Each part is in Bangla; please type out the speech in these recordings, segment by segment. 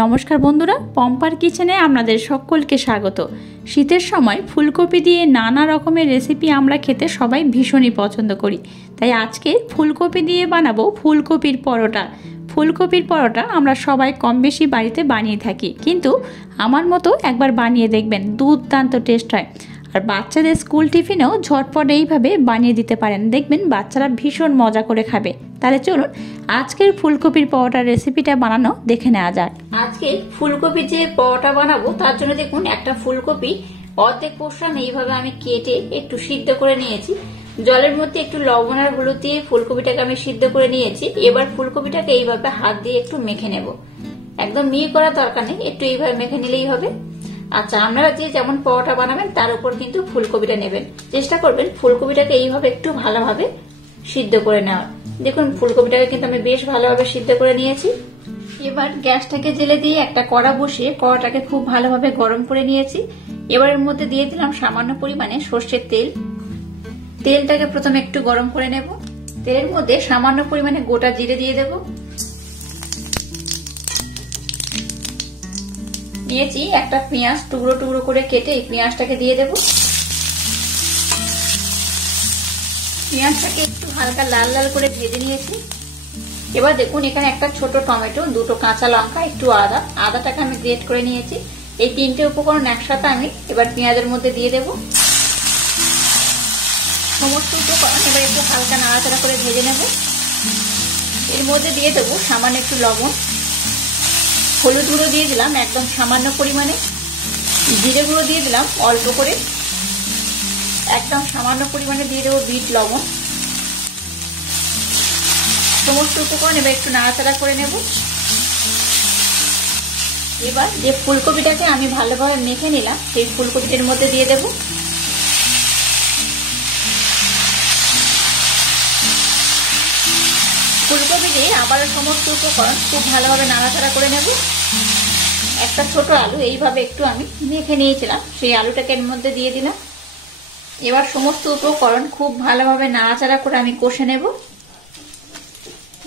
নমস্কার বন্ধুরা, পম্পার কিচেনে আপনাদের সকলকে স্বাগত। শীতের সময় ফুলকপি দিয়ে নানা রকমের রেসিপি আমরা খেতে সবাই ভীষণই পছন্দ করি। তাই আজকে ফুলকপি দিয়ে বানাবো ফুলকপির পরোটা। ফুলকপির পরোটা আমরা সবাই কম বেশি বাড়িতে বানিয়ে থাকি, কিন্তু আমার মতো একবার বানিয়ে দেখবেন, দুর্দান্ত টেস্ট হয়। আর বাচ্চাদের স্কুল টিফিনেও ঝটপট এইভাবে বানিয়ে দিতে পারেন, দেখবেন বাচ্চারা ভীষণ মজা করে খাবে। তাহলে চলুন আজকের ফুলকপির পরোটার রেসিপিটা বানানো দেখে নেওয়া যাক। আজকে ফুলকপির যে পরোটা বানাবো তার জন্য দেখুন একটা ফুলকপি অর্ধেক পোর্শন এইভাবে আমি কেটে একটু সিদ্ধ করে নিয়েছি। জলের মধ্যে একটু লবণ আর হলুদ দিয়ে ফুলকপিটাকে আমি সিদ্ধ করে নিয়েছি। এবার ফুলকপিটাকে এইভাবে হাত দিয়ে একটু মেখে নেব। একদম মিহি করার দরকার নেই, একটু এইভাবে মেখে নিলেই হবে। আচ্ছা, আপনারা যে যেমন পরোটা বানাবেন তার উপর কিন্তু ফুলকপিটা নেবেন। চেষ্টা করবেন ফুলকপিটাকে এইভাবে একটু ভালোভাবে সিদ্ধ করে নেওয়ার। দেখুন ফুলকপিটাকে কিন্তু আমি বেশ ভালোভাবে সিদ্ধ করে নিয়েছি। এবার গ্যাসটাকে জেলে দিয়ে একটা কড়া বসিয়ে কড়াটাকে খুব ভালোভাবে গরম করে নিয়েছি। এবার এর মধ্যে দিয়ে দিলাম সামান্য পরিমাণে সর্ষের তেল। তেলটাকে প্রথমে একটু গরম করে নেব। তেলের মধ্যে সামান্য পরিমাণে গোটা জিরে দিয়ে দেব। নিয়েছি একটা পেঁয়াজ টুকরো টুকরো করে কেটে এই পেঁয়াজটাকে দিয়ে দেব। পেঁয়াজটাকে একটু হালকা লাল লাল করে ভেজে নিয়েছি। এবার দেখুন এখানে একটা ছোট টমেটো, দুটো কাঁচা লঙ্কা, একটু আদাটাকে আমি গ্রেট করে নিয়েছি। এই তিনটে উপকরণ একসাথে আমি এবার পেঁয়াজের মধ্যে দিয়ে দেব। সমস্ত উপকরণ এবার একটু হালকা নাড়াচাড়া করে ভেজে নেব। এর মধ্যে দিয়ে দেবো সামান্য একটু লবণ, হলুদ গুঁড়ো দিয়ে দিলাম একদম সামান্য পরিমাণে, জিরে গুঁড়ো দিয়ে দিলাম অল্প করে, একদম সামান্য পরিমাণে দিয়ে দেবো বিট লবণ। সমস্ত উপকরণ এবার একটু নাড়াচাড়া করে নেব। এবার যে ফুলকপিটাকে আমি ভালোভাবে মেখে নিলাম সেই ফুলকপিটার মধ্যে দিয়ে দেব। ফুলকপি দিয়ে আবারও সমস্ত উপকরণ খুব ভালোভাবে নাড়াচাড়া করে নেব। একটা ছোট আলু এইভাবে একটু আমি মেখে নিয়েছিলাম, সেই আলুটাকে এর মধ্যে দিয়ে দিলাম। এবার সমস্ত উপকরণ খুব ভালোভাবে নাড়াচাড়া করে আমি কষে নেব।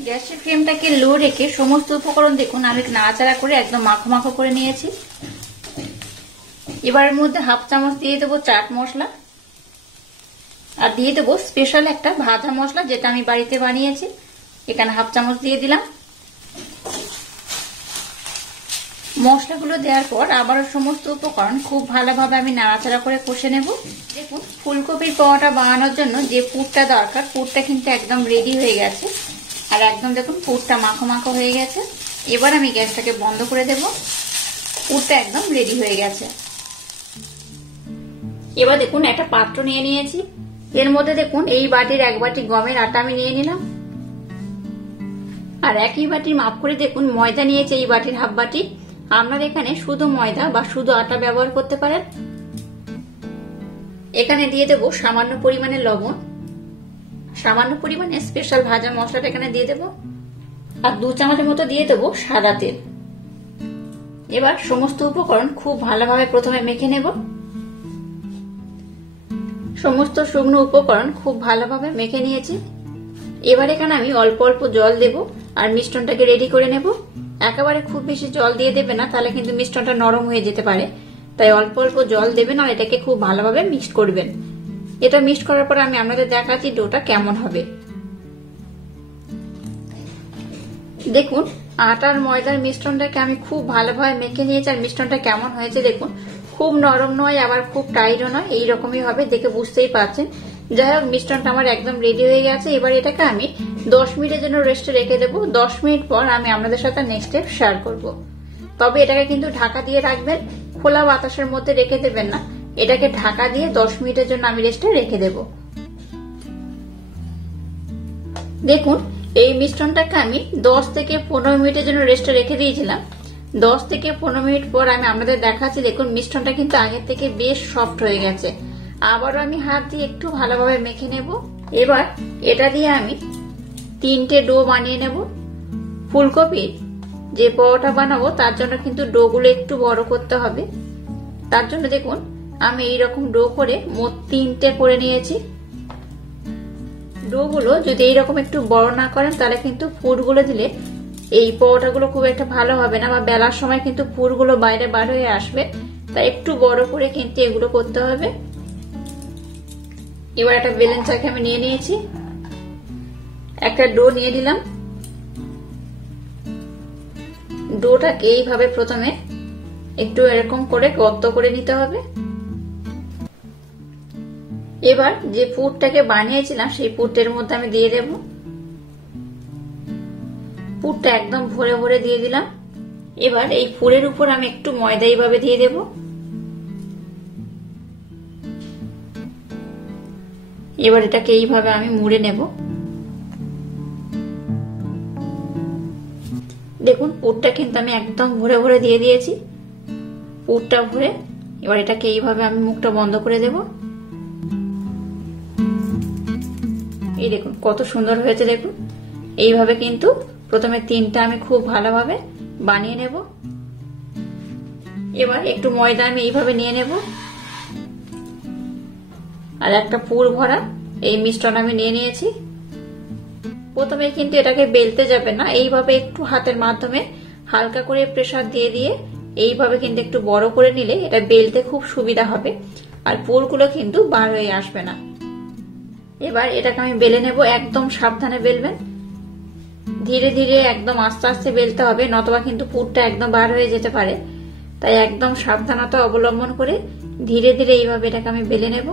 গ্যাসের ফ্লেমটাকে লো রেখে সমস্ত উপকরণ দেখুন আমি নাড়াচাড়া করে একদম মাখো মাখো করে নিয়েছি। এবার এর মধ্যে হাফ চামচ দিয়ে দেবো চাট মশলা, আর দিয়ে দেবো স্পেশাল একটা ভাজা মশলা যেটা আমি বাড়িতে বানিয়েছি। এখানে হাফ চামচ দিয়ে দিলাম। মশলাগুলো দেওয়ার পর আবারও সমস্ত উপকরণ খুব ভালোভাবে আমি নাড়াচাড়া করে কষে নেব। দেখুন ফুলকপির পরোটা বানানোর জন্য যে পুরটা দরকার, পুরটা কিন্তু একদম রেডি হয়ে গেছে। আর একদম দেখুন পুরটা মাখো মাখো হয়ে গেছে। এবার আমি গ্যাসটাকে বন্ধ করে দেব। পুরটা একদম রেডি হয়ে গেছে। এবার দেখুন একটা পাত্র নিয়ে নিয়েছি। এর মধ্যে দেখুন এই বাটির এক বাটি গমের আটা আমি নিয়ে নিলাম। আর একই বাটির মাপ করে দেখুন ময়দা নিয়েছে এই বাটির হাফ বাটি। আপনারা এখানে শুধু ময়দা বা শুধু আটা ব্যবহার করতে পারেন। এখানে দিয়ে দেবো সামান্য পরিমাণে লবণ, সামান্য পরিমাণে স্পেশাল ভাজা মশলাটা এখানে দিয়ে দেবো, আর 2 চামচের মতো দিয়ে দেবো সাদা তেল। এবার সমস্ত উপকরণ খুব ভালোভাবে প্রথমে মেখে নেব। সমস্ত শুকনো উপকরণ খুব ভালোভাবে মেখে নিয়েছি। এবার এখানে আমি অল্প অল্প জল দেব আর মিশ্রণটাকে রেডি করে নেব। একেবারে খুব বেশি জল দিয়ে দেবে না, তাহলে কিন্তু মিশ্রণটা নরম হয়ে যেতে পারে। তাই অল্প অল্প জল দেবেন আর এটাকে খুব ভালোভাবে মিক্সড করবেন। এটা মিক্সড করার পর আমি আপনাদের দেখাচ্ছি ডোটা কেমন হবে। দেখুন আটার ময়দার মিশ্রণটাকে আমি খুব ভালোভাবে মেখে নিয়েছি। আর মিশ্রণটা কেমন হয়েছে দেখুন, খুব নরম নয় আবার খুব টাইটও নয়, এইরকমই হবে, দেখে বুঝতেই পারছেন। যাই হোক মিশ্রণটা আমার একদম রেডি হয়ে গেছে। এবার এটাকে আমি 10 মিনিটের জন্য রেস্টে রেখে দেবো। 10 মিনিট পর আমি আপনাদের সাথে নেক্সট স্টেপ শেয়ার করবো। তবে এটাকে কিন্তু ঢাকা দিয়ে রাখবেন, খোলা বাতাসের মধ্যে রেখে দেবেন না। এটাকে ঢাকা দিয়ে 10 মিনিটের জন্য আমি রেস্টে রেখে দেব। দেখুন এই মিশ্রণটাকে আমি 10 থেকে 15 মিনিটের জন্য রেস্টে রেখে দিয়েছিলাম। 10 থেকে 15 মিনিট পর আমি আপনাদের দেখাচ্ছি। দেখুন মিশ্রণটা কিন্তু আগের থেকে বেশ সফট হয়ে গেছে। আবারও আমি হাত দিয়ে একটু ভালোভাবে মেখে নেব। এবার এটা দিয়ে আমি 3টে ডো বানিয়ে নেব। ফুলকপির যে পরোটা বানাবো তার জন্য কিন্তু ডো গুলো একটু বড় করতে হবে। তার জন্য দেখুন আমি এইরকম ডো করে মোট 3টে করে নিয়েছি। ডো গুলো যদি এইরকম একটু বড় না করেন তাহলে কিন্তু পুরগুলো দিলে এই পরোটাগুলো খুব একটা ভালো হবে না, বা বেলার সময় কিন্তু পুরগুলো বাইরে বার হয়ে আসবে, তাই একটু বড় করে কিন্তু এগুলো করতে হবে। এবার একটা বেলেন চাকে আমি নিয়ে নিয়েছি, একটা ডো নিয়ে দিলাম। ডোটাকে এইভাবে প্রথমে একটু এরকম করে গর্ত করে নিতে হবে। এবার যে পুরটাকে বানিয়েছিলাম সেই পুরটার মধ্যে আমি দিয়ে দেব। পুরটা একদম ভরে ভরে দিয়ে দিলাম। এবার এই পুরের উপর আমি একটু ময়দা এইভাবে দিয়ে দেব। এবার এটাকে এইভাবে আমি মুড়ে নেব। দেখুন পুরটা কিন্তু আমি একদম ভরে ভরে দিয়ে দিয়েছি। পুরটা ভরে এবার এটাকে এইভাবে আমি মুখটা বন্ধ করে দেব। এই দেখুন কত সুন্দর হয়েছে। দেখুন এইভাবে কিন্তু প্রথমে তিনটা আমি খুব ভালোভাবে বানিয়ে নেব। এবার একটু ময়দা আমি এইভাবে নিয়ে নেব, আর একটা পুর ভরা এই মিশ্রণ আমি নিয়ে নিয়েছি। প্রথমে কিন্তু এটাকে বেলতে যাবে না, এইভাবে একটু হাতের মাধ্যমে হালকা করে প্রেসার দিয়ে দিয়ে এইভাবে কিন্তু একটু বড় করে নিলে এটা বেলতে খুব সুবিধা হবে, আর পুরগুলো কিন্তু বার হয়ে আসবে না। এবার এটাকে আমি বেলে নেব। একদম সাবধানে বেলবেন, ধীরে ধীরে একদম আস্তে আস্তে বেলতে হবে, নতবা কিন্তু পুরটা একদম বার হয়ে যেতে পারে। তাই একদম সাবধানতা অবলম্বন করে ধীরে ধীরে এইভাবে এটাকে আমি বেলে নেব।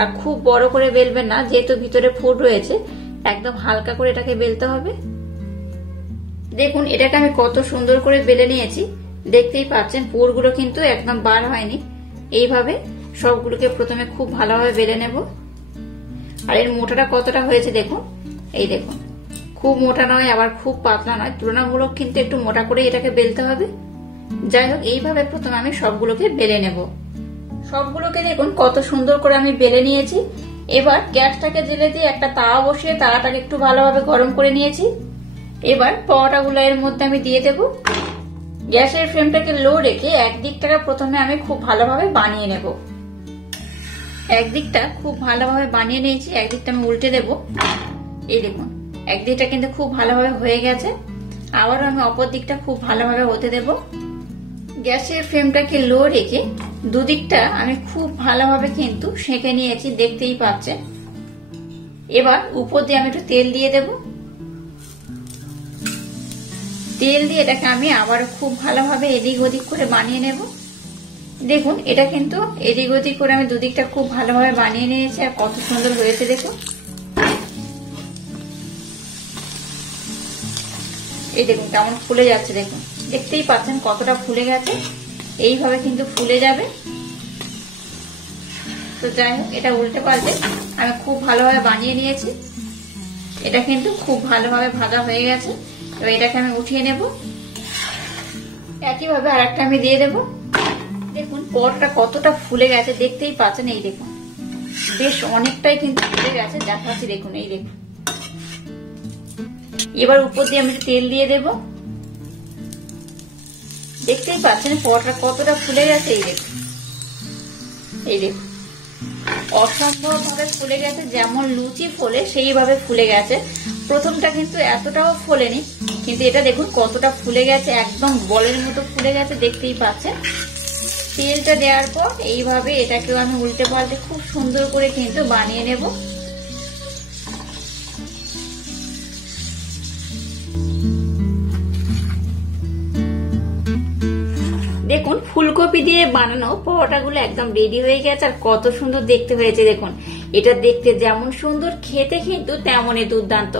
আর খুব বড় করে বেলবেন না, যেহেতু ভিতরে পুর রয়েছে, একদম হালকা করে এটাকে বেলতে হবে। দেখুন এটাকে আমি কত সুন্দর করে বেলে নিয়েছি, দেখতেই পাচ্ছেন পুরগুলো কিন্তু একদম বার হয়নি। এইভাবে সবগুলোকে প্রথমে খুব ভালোভাবে বেলে নেব। আর এর মোটাটা কতটা হয়েছে দেখুন, এই দেখুন খুব মোটা নয় আবার খুব পাতলা নয়, তুলনামূলক কিন্তু একটু মোটা করে এটাকে বেলতে হবে। যাই হোক এইভাবে প্রথমে আমি সবগুলোকে বেলে নেব। সবগুলোকে দেখুন কত সুন্দর করে আমি বেলে নিয়েছি। এবার গ্যাসটাকে জেলে দিয়ে একটা তাওয়া বসিয়ে তাওয়াটাকে একটু ভালোভাবে গরম করে নিয়েছি। এবার পরোটাগুলো এর মধ্যে আমি দিয়ে দেব। গ্যাসের ফ্লেমটাকে লো রেখে একদিকটাকে প্রথমে আমি খুব ভালোভাবে বানিয়ে নেব। একদিকটা খুব ভালোভাবে বানিয়ে নিয়েছি, একদিকটা আমি উল্টে দেব। এই দেখুন একদিকটা কিন্তু খুব ভালোভাবে হয়ে গেছে, আবার আমি অপর দিকটা খুব ভালোভাবে হতে দেব। গ্যাসের ফ্লেমটাকে লো রেখে দুদিকটা আমি খুব ভালোভাবে কিন্তু সেঁকে নিয়েছি, দেখতেই পাচ্ছেন। এবার উপর দিয়ে আমি একটু তেল দিয়ে দেব। তেল দিয়ে এটাকে আমি আবার খুব ভালোভাবে এদিক ওদিক করে বানিয়ে নেব। দেখুন এটা কিন্তু এদিক ওদিক করে আমি দুদিকটা খুব ভালোভাবে বানিয়ে নিয়েছি, আর কত সুন্দর হয়েছে দেখুন। এই দেখুন কেমন ফুলে যাচ্ছে, দেখুন দেখতেই পাচ্ছেন কতটা ফুলে গেছে। এইভাবে কিন্তু ফুলে যাবে। তো যাই হোক এটা উল্টে পাল্টে আমি খুব ভালোভাবে বানিয়ে নিয়েছি। এটা কিন্তু খুব ভালোভাবে ভাজা হয়ে গেছে। এবার এটাকে আমি উঠিয়ে নেব। একইভাবে আর একটা আমি দিয়ে দেব। দেখুন পরোটা কতটা ফুলে গেছে, দেখতেই পাচ্ছেন। এই দেখুন বেশ অনেকটাই কিন্তু ফুলে গেছে, দেখাচ্ছি দেখুন। এই দেখুন এবার উপর দিয়ে আমি তেল দিয়ে দেব। দেখতেই পাচ্ছেন পরোটা কতটা ফুলে গেছে। এই দেখুন, এই দেখুন অসম্ভব ভাবে ফুলে গেছে, যেমন লুচি ফোলে সেইভাবে ফুলে গেছে। প্রথমটা কিন্তু এতটাও ফোলেনি, কিন্তু এটা দেখুন কতটা ফুলে গেছে, একদম বলের মতো ফুলে গেছে, দেখতেই পাচ্ছেন। তেলটা দেওয়ার পর এইভাবে এটাকেও আমি উল্টে পাল্টে খুব সুন্দর করে কিন্তু বানিয়ে নেব। দেখুন ফুলকপি দিয়ে বানানো পরোটাগুলো একদম রেডি হয়ে গেছে, আর কত সুন্দর দেখতে হয়েছে দেখুন। এটা দেখতে যেমন সুন্দর, খেতে কিন্তু তেমনই দুর্দান্ত।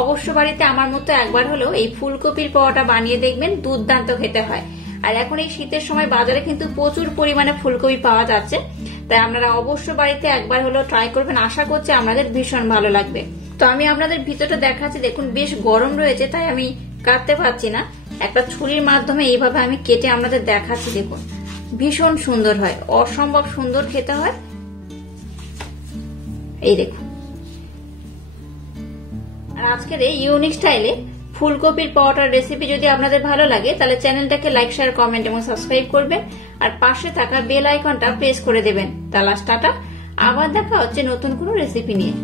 অবশ্য বাড়িতে আমার মতো একবার হলেও এই ফুলকপির পরোটা বানিয়ে দেখবেন, দুর্দান্ত খেতে হয়। আর এখন এই শীতের সময় বাজারে কিন্তু প্রচুর পরিমাণে ফুলকপি পাওয়া যাচ্ছে, তাই আপনারা অবশ্য বাড়িতে একবার হলেও ট্রাই করবেন। আশা করছি আপনাদের ভীষণ ভালো লাগবে। তো আমি আপনাদের ভিতরটা দেখাচ্ছি, দেখুন বেশ গরম রয়েছে, তাই আমি কাটতে পারছি না। একটা ছুরির মাধ্যমে এইভাবে আমি কেটে আপনাদের দেখাচ্ছি। দেখুন ভীষণ সুন্দর হয়, অসম্ভব সুন্দর খেতে হয়। এই দেখুন। আর আজকের এই ইউনিক স্টাইলে ফুলকপির পরোটার রেসিপি যদি আপনাদের ভালো লাগে, তাহলে চ্যানেলটাকে লাইক, শেয়ার, কমেন্ট এবং সাবস্ক্রাইব করবেন, আর পাশে থাকা বেল আইকনটা প্রেস করে দেবেন। তাহলে টাটা, আবার দেখা হচ্ছে নতুন কোনো রেসিপি নিয়ে।